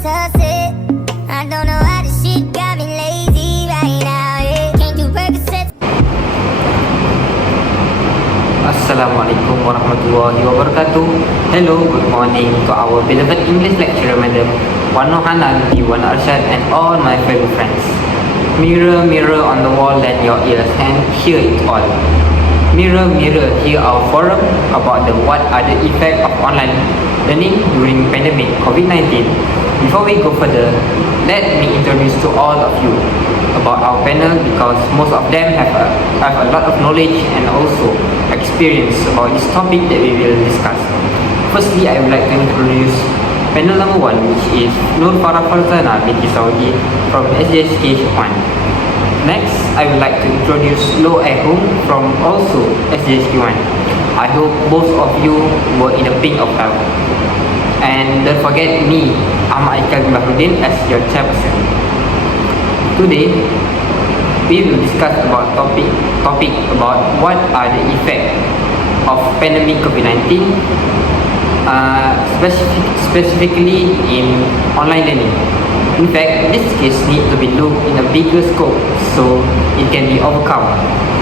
toss it. I don't know how this shit got me lazy right now. Yeah. Can't do Percocets. Assalamualaikum warahmatullahi wabarakatuh. Hello, good morning to our beloved English lecturer, Madam Wano Hanan, Iwan Arshad, and all my fellow friends. Mirror, mirror on the wall, lend your ears and hear it all. Mirror, mirror, hear our forum about what are the effects of online learning during pandemic COVID-19. Before we go further, let me introduce to all of you about our panel because most of them have a lot of knowledge and also experience about this topic that we will discuss. Firstly, I would like to introduce panel number 1, which is Nur Farah binti Saudi from SJSK 1. Next, I would like to introduce Lo Ahum from also SJSK 1. I hope both of you were in the pink of health. And don't forget me, Ahmad as your chairperson. Today, we will discuss about topic about what are the effects of pandemic COVID-19, specifically in online learning. In fact, this case needs to be looked in a bigger scope so it can be overcome.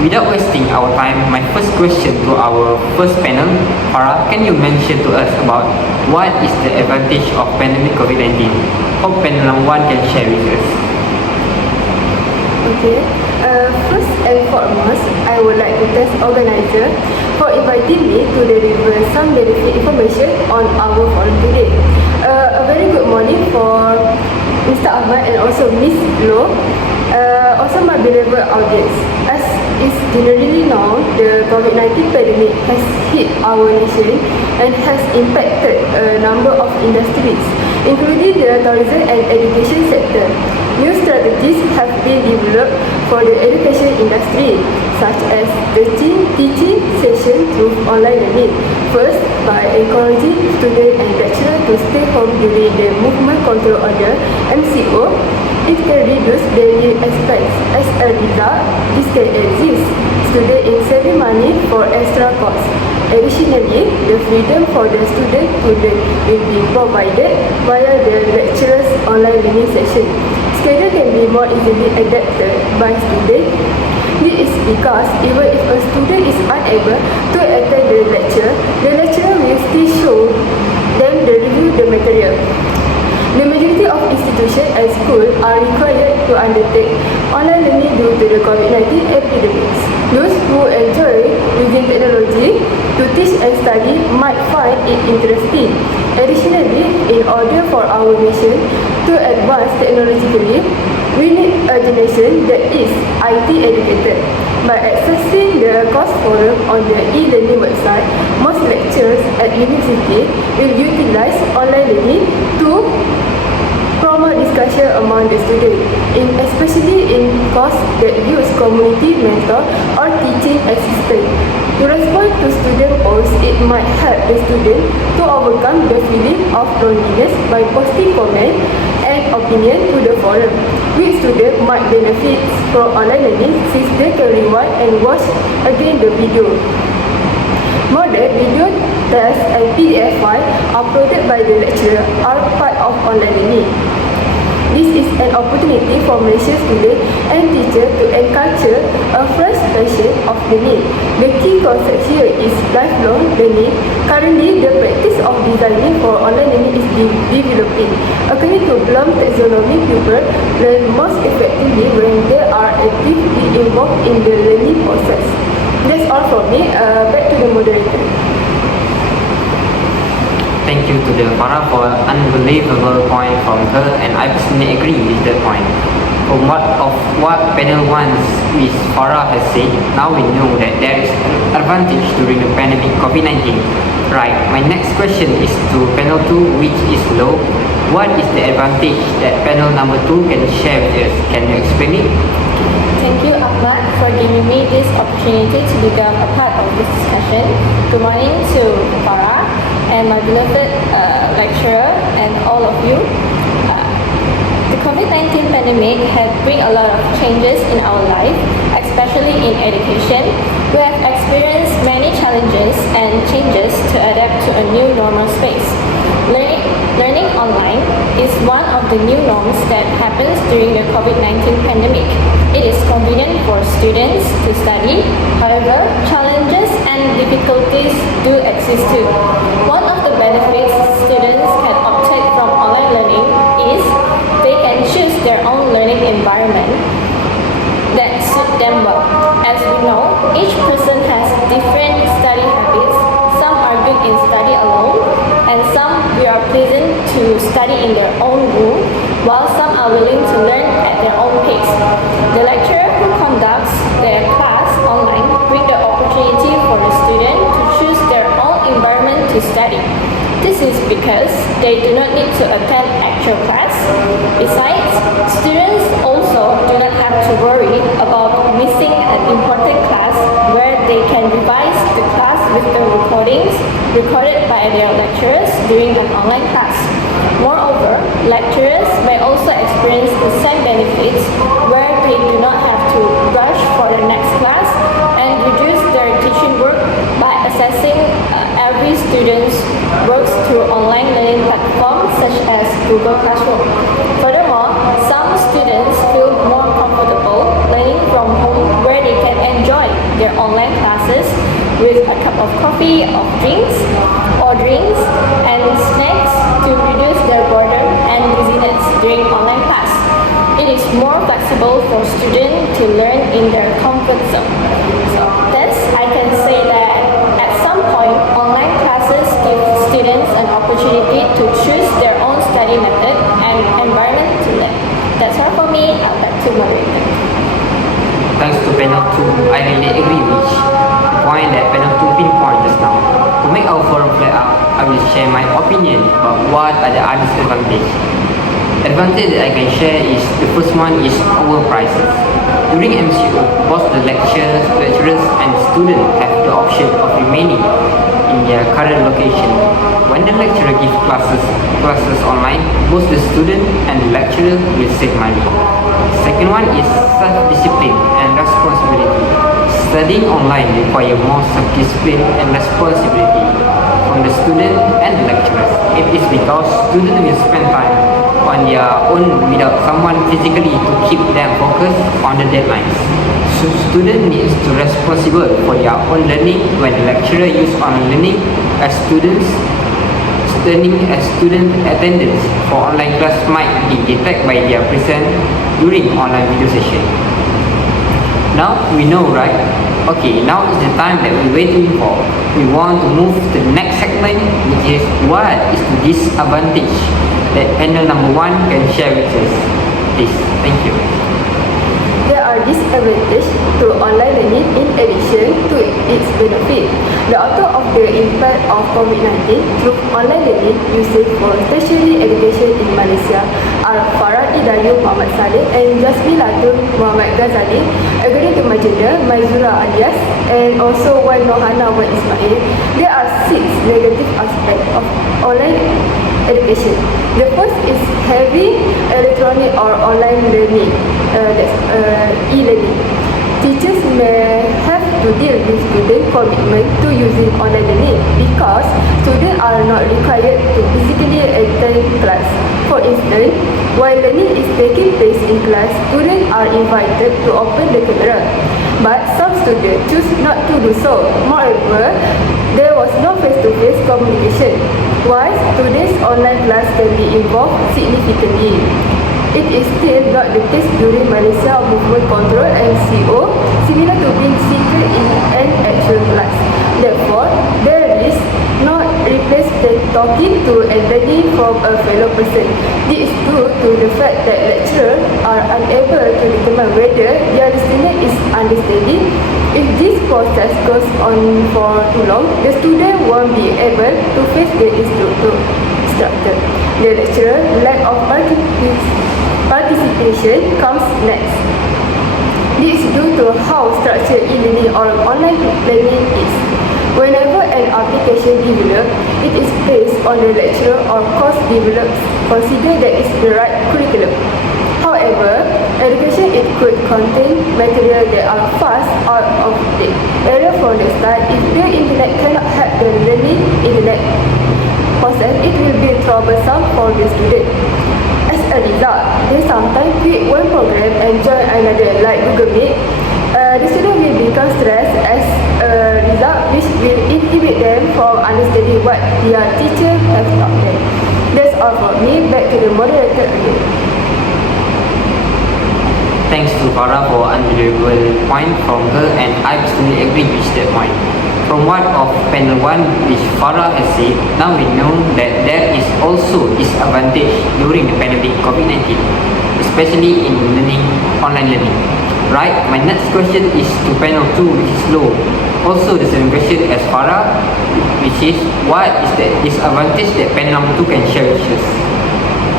Without wasting our time, my first question to our first panel, Farah, can you mention to us about what is the advantage of pandemic COVID-19? Hope panel number 1 can share with us. Okay, first and foremost, I would like to thank organizer for inviting me to deliver some benefit information on our forum today. A very good morning for Mr. Ahmad and also Miss Lo, also my beloved audience. As is generally known, the COVID-19 pandemic has hit our nation and has impacted a number of industries, including the tourism and education sector. New strategies have been developed for the education industry, such as the teaching session through online learning. First, by encouraging students and lecturers to stay home during the movement control order (MCO), it can reduce daily expense. As a result, this can assist students in saving money for extra costs. Additionally, the freedom for the student to learn will be provided via the lecturer's online learning session. Schedule can be more easily adapted by students. This is because even if a student is unable to attend the lecturer will still show them the review the material. The majority of institutions and schools are required to undertake online learning due to the COVID-19 epidemic. Those who enjoy using technology to teach and study might find it interesting. Additionally, in order for our nation to advance technologically, we need a generation that is IT educated. By accessing the course forum on the e-learning website, most lecturers at university will utilize online learning to promote discussion among the students, especially in courses that use community mentor or teaching assistant. To respond to student posts, it might help the student to overcome the feeling of loneliness by posting comments and opinion to the forum. Which students might benefit from online learning since they can rewind and watch again the video. Model, video, tests and PDF files uploaded by the lecturer are part of online learning. This is an opportunity for Malaysian students and teachers to encourage a fresh passion of learning. The key concept here is lifelong learning. Currently, the practice of designing for online learning is developing. According to Bloom taxonomy, pupils learn most effectively when they are actively involved in the learning process. That's all from me. Back to the moderator. Thank you to the Farah for an unbelievable point from her, and I personally agree with that point. From what panel 1's Miss Farah has said, now we know that there is an advantage during the pandemic COVID-19. Right, my next question is to panel 2, which is Lo. What is the advantage that panel number 2 can share with us? Can you explain it? Thank you, Ahmad, for giving me this opportunity to become a part of this discussion. Good morning to Farah and my beloved lecturer and all of you. The COVID-19 pandemic has bring a lot of changes in our life, especially in education. We have experienced many challenges and changes to adapt to a new normal space. Learning online is one of the new norms that happens during the COVID-19 pandemic. It is convenient for students to study. However, challenges and difficulties do exist too. One of the benefits students can obtain from online learning is they can choose their own learning environment that suit them well. As we know, each person has different study habits. Some are good in study alone, and some we are pleasant to study in their own room, while some are willing to learn at their own pace. The lecturer who conducts their class online bring the opportunity for the student to choose their own environment to study. This is because they do not need to attend actual class. Besides, students also do not have to worry about missing an important class where they can revise the class with the recordings recorded by their lecturers during an online class. Moreover, lecturers may also experience the same benefits where they do not have to rush for the next class and reduce their teaching work by assessing every student's works through online learning platforms such as Google Classroom. Furthermore, some students feel more comfortable learning from home where they can enjoy their online classes with a cup of coffee or drinks and snacks to reduce their boredom and busyness during online class. It is more flexible for students to learn in their comfort zone. So thus, I can say that at some point, online classes give students an opportunity to choose their own study method and environment to learn. That's all for me. I'll back to moderator. Thanks to panel 2, I really agree with the point that panel 2 pinpoint just now. To make our forum play out, I will share my opinion about what are the other advantages. Advantage that I can share is the first one is our prices. During MCO, both the lecturers and students have the option of remaining in their current location. When the lecturer gives classes online, both the student and the lecturer will save money. Second one is self-discipline and responsibility. Studying online requires more self-discipline and responsibility from the student and the lecturers. It is because students will spend time on their own without someone physically to keep them focused on the deadlines. So student needs to responsible for their own learning when the lecturer use online learning as student attendance for online class might be detected by their presence during online video session. Now we know, right? Okay, now is the time that we're waiting for. We want to move to the next segment, which is what is the disadvantage that panel number 1 can share with us. Please, thank you. There are disadvantages to online learning in addition to its benefit. The author of the impact of COVID-19 through online learning usage for tertiary education in Malaysia are Farah Muhammad Saleh and Jasmine Latun Muhammad Ghazali. According to Majida, Maizura Alias and also Wan Nohana Wan Ismail, there are 6 negative aspects of online education. The first is heavy electronic or online learning, e-learning. Teachers may have to deal with student commitment to using online learning because students are not required to physically attend class. For instance, while learning is taking place in class, students are invited to open the camera, but some students choose not to do so. Moreover, there was no face-to-face communication, while today's online class can be involved significantly. It is still not the case during Malaysia Movement Control MCO, similar to being seated in an actual class. Therefore, there is not replace talking to and learning from a fellow person. This is due to the fact that lecturers are unable to determine whether their listener is understanding. If this process goes on for too long, the student won't be able to face the instructor. The lecturer lack of participation comes next. This is due to how structured e-learning or online learning is. Whenever an application developed, it is based on the lecturer or course developed consider that is the right curriculum. However, education it could contain material that are fast out of date. Error from the start, if the internet cannot help the learning internet process, it will be troublesome for the student. a result, they sometimes quit one program and join another, like Google Meet. The student will become stressed as a result, which will inhibit them from understanding what their teacher has taught them. That's all for me. Back to the moderator again. Thanks to Farah for unbelievable point from her, and I absolutely agree with that point. From what of panel 1 which Farah has said, now we know that there is also disadvantage during the pandemic COVID-19, especially in online learning. Right, my next question is to panel 2, which is low. Also the same question as Farah, which is what is the disadvantage that panel 2 can share with us?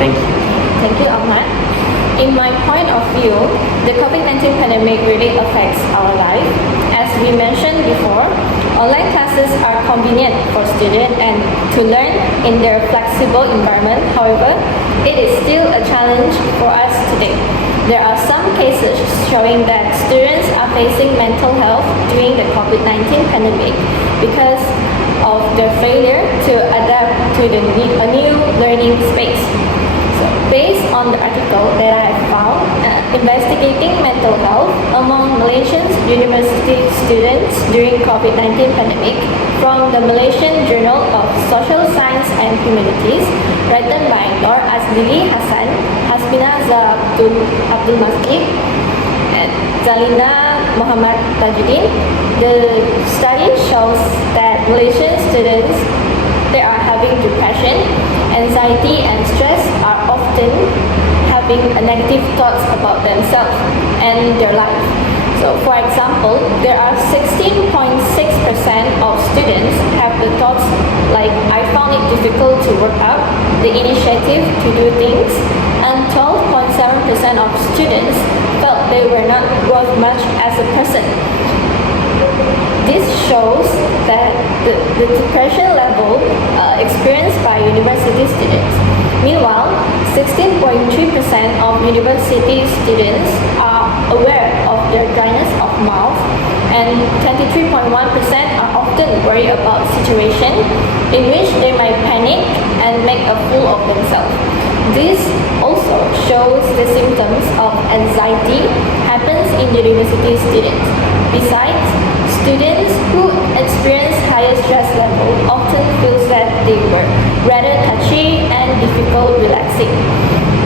Thank you. Thank you, Ahmad. In my point of view, the COVID-19 pandemic really affects our life. As we mentioned before, online classes are convenient for students and to learn in their flexible environment. However, it is still a challenge for us today. There are some cases showing that students are facing mental health during the COVID-19 pandemic because of their failure to adapt to a new learning space. So, based on the article that I have found, investigating mental health among Malaysian university students during COVID-19 pandemic from the Malaysian Journal of Social Science and Humanities, written by Nur Azlili Hassan, Hasbina Abdul Masjid, and Zalina Muhammad Tajuddin. The study shows that Malaysian students, they are having depression, anxiety and stress, are often having negative thoughts about themselves and their life. So for example, there are 16.6% of students have the thoughts like I found it difficult to work out, the initiative to do things, and 12.7% of students felt they were not worth much as a person. This shows that the depression level experienced by university students. Meanwhile, 16.3% of university students are aware of their dryness of mouth, and 23.1% are often worried about situation in which they might panic and make a fool of themselves. This also shows the symptoms of anxiety happens in the university students. Besides, students who experience higher stress level often feel that they were rather touchy and difficult relaxing.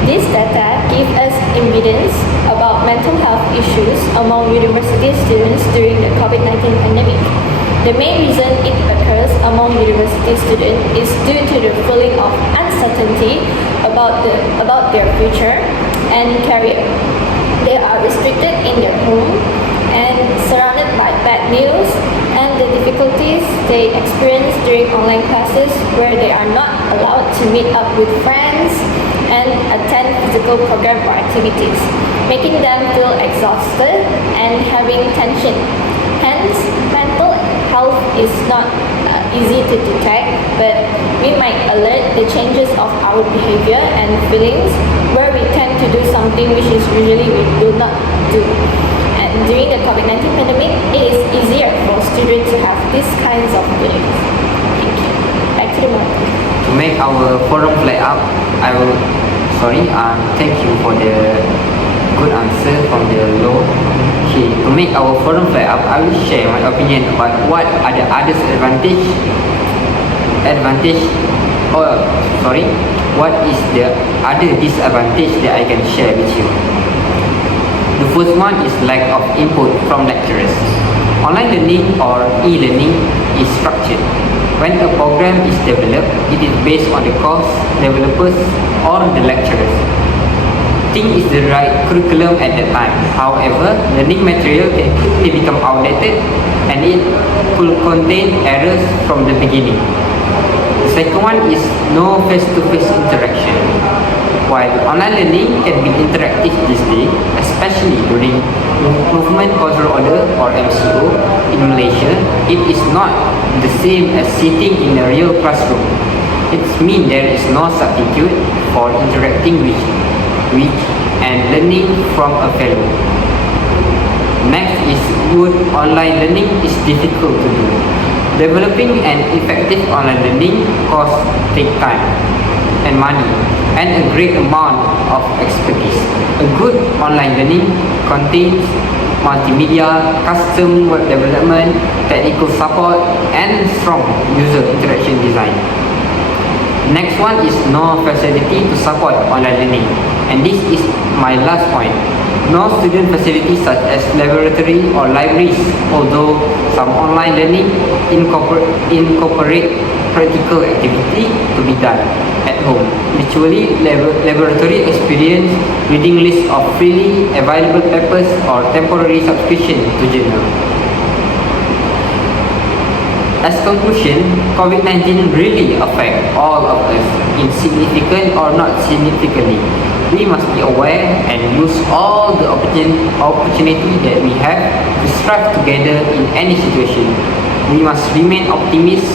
This data gives us evidence about mental health issues among university students during the COVID-19 pandemic. The main reason it occurs among university students is due to the feeling of uncertainty about their future and career. They are restricted in their home and surrounded by bad news and the difficulties they experience during online classes where they are not allowed to meet up with friends and attend physical program or activities, making them feel exhausted and having tension. Hence, mental health is not easy to detect, but we might alert the changes of our behavior and feelings where we tend to do something which is usually we will not do. And during the COVID-19 pandemic, it is easier for students to have these kinds of feelings. Thank you. Back to the moderator. To make our forum fly up, thank you for the good answer from the law. Okay, to make our forum fly up, I will share my opinion about what are the other what is the other disadvantage that I can share with you. The first one is lack of input from lecturers. Online learning or e-learning is structured. When a program is developed, it is based on the course developers or the lecturers. Think is the right curriculum at that time. However, learning material can quickly become outdated and it could contain errors from the beginning. The second one is no face-to-face interaction. While online learning can be interactive these days, especially during Movement Control Order or MCO in Malaysia, it is not the same as sitting in a real classroom. It means there is no substitute for interacting with and learning from a fellow. Next is good online learning is difficult to do. Developing an effective online learning course take time. And and money, and a great amount of expertise. A good online learning contains multimedia, custom web development, technical support, and strong user interaction design. Next one is no facility to support online learning, and this is my last point. No student facilities such as laboratory or libraries, although some online learning incorporate practical activity to be done at home. Virtually, laboratory experience, reading list of freely available papers or temporary subscription to journal. As conclusion, COVID-19 really affect all of us in significant or not significantly. We must be aware and use all the opportunity that we have to strive together in any situation. We must remain optimists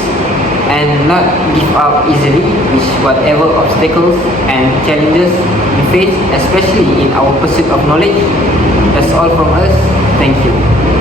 and not give up easily with whatever obstacles and challenges we face, especially in our pursuit of knowledge. That's all from us. Thank you.